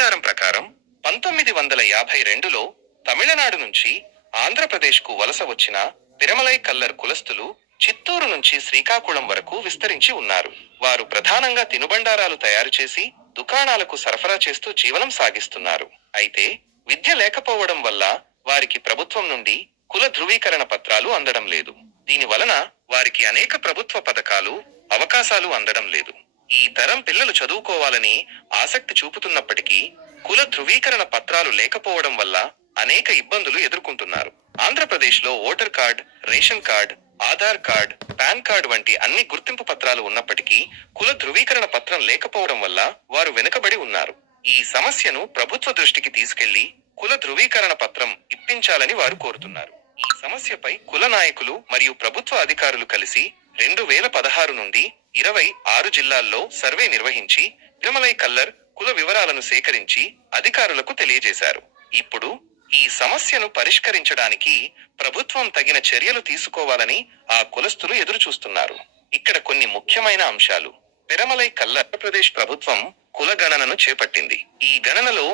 సమాచారం ప్రకారం 1952లో తమిళనాడు నుంచి ఆంధ్రప్రదేశ్కు వలస వచ్చిన తిరుమలై కల్లర్ కులస్తులు చిత్తూరు నుంచి శ్రీకాకుళం వరకు విస్తరించి ఉన్నారు. వారు ప్రధానంగా తినుబండారాలు తయారు చేసి దుకాణాలకు సరఫరా చేస్తూ జీవనం సాగిస్తున్నారు. అయితే విద్య లేకపోవడం వల్ల వారికి ప్రభుత్వం నుండి కుల ధృవీకరణ పత్రాలు అందడం లేదు. దీని వలన వారికి అనేక ప్రభుత్వ పథకాలు, అవకాశాలు అందడం లేదు. ఈ తరం పిల్లలు చదువుకోవాలని ఆసక్తి చూపుతున్నప్పటికీ కుల ధృవీకరణ పత్రాలు లేకపోవడం వల్ల అనేక ఇబ్బందులు ఎదుర్కొంటున్నారు. ఆంధ్రప్రదేశ్లో voter card, ration card, Aadhaar card, pan card వంటి అన్ని గుర్తింపు పత్రాలు ఉన్నప్పటికీ కుల ధృవీకరణ పత్రం లేకపోవడం వల్ల వారు వెనుకబడి ఉన్నారు. ఈ సమస్యను ప్రభుత్వ దృష్టికి తీసుకెళ్లి కుల ధృవీకరణ పత్రం ఇప్పించాలని వారు కోరుతున్నారు. ఈ సమస్యపై కుల నాయకులు మరియు ప్రభుత్వ అధికారులు కలిసి 2016 నుండి 26 జిల్లాల్లో సర్వే నిర్వహించి తిరుమలై కల్లర్ కుల వివరాలను సేకరించి అధికారులకు తెలియజేశారు. ఇప్పుడు ఈ సమస్యను పరిష్కరించడానికి ప్రభుత్వం తగిన చర్యలు తీసుకోవాలని ఆ కులస్తులు ఎదురుచూస్తున్నారు. ఇక్కడ కొన్ని ముఖ్యమైన అంశాలు. తిరుమలై కల్లర్ ఆంధ్రప్రదేశ్ ప్రభుత్వం కుల గణనను చేపట్టింది. ఈ గణనలో